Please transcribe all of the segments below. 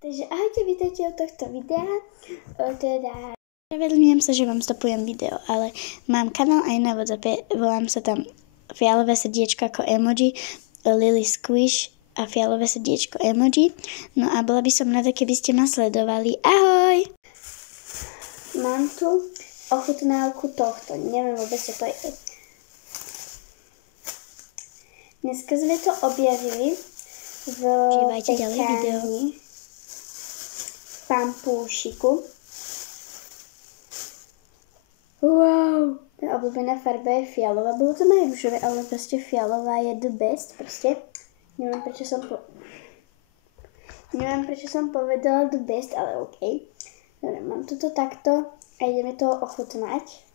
Takže ahojte, vítajte od tohto videa. Spravedlňujem sa, že vám stopujem video, ale mám kanál aj na WhatsAppe, volám sa tam fialové srdiečko ako emoji, Lily Squish a fialové srdiečko emoji. No a bola by som rada, keby ste ma sledovali. Ahoj! Mám tu ochutnávku tohto, neviem vôbec, čo to je. Dneska sme to objavili v pekárni Pampúšiku. Wow, tá obľúbená farba je fialová. Bolo to aj rúžové, ale proste fialová je the best. Proste neviem, prečo som povedala the best, ale OK. Dobre, mám toto takto a ideme to ochutnať.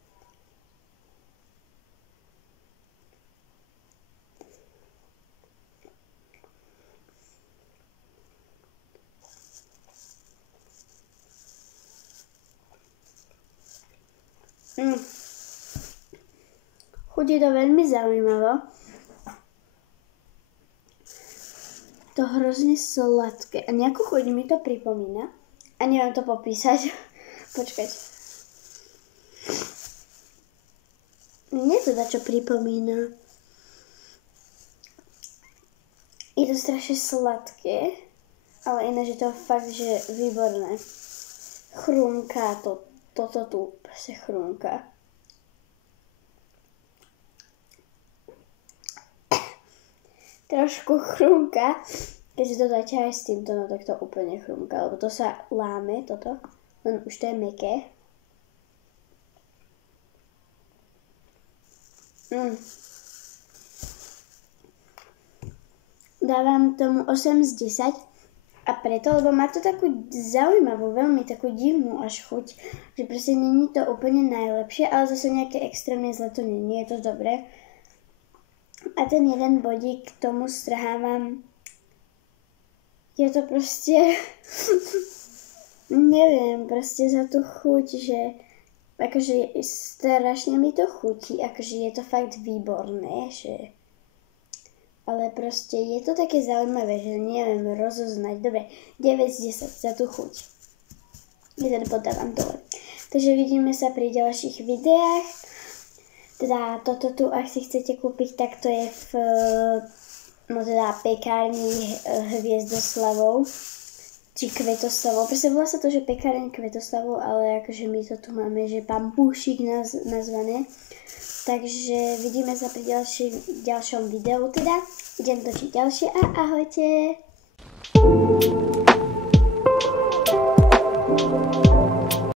Chutí to veľmi zaujímavo. To hrozne sladké. A nejakú chuť mi to pripomína. A neviem to popísať. Počkať. Mne to dačo pripomína. Je to strašne sladké. Ale ináč je to fakt, že výborné. Chrumká to. Toto tu proste chrumká. Trošku chrumká. Keď si to dáte aj s týmto, no tak to úplne chrumká. Lebo to sa láme, toto. Len už to je mäkké. Dávam tomu 8 z 10. A preto, lebo má to takú zaujímavú, veľmi takú divnú až chuť, že proste není to úplne najlepšie, ale zase nejaké extrémne zle to nie je to dobré. A ten jeden bodík k tomu strhávam. Je to proste, neviem, proste za tú chuť, že akože strašne mi to chutí, akože je to fakt výborné, že... Ale proste je to také zaujímavé, že neviem rozoznať. Dobre, 9 z 10 za tú chuť. Jeden podávam dole. Takže vidíme sa pri ďalších videách. Teda toto tu, ak si chcete kúpiť, tak to je v pekárni Hviezdoslavov. Či Kvetoslavov. Proste volá sa to, že pekáreň Kvetoslavov, ale akože my to tu máme, že Pampúšik nazvané. Takže vidíme sa pri ďalšom videu teda. Idem točiť ďalšie a ahojte!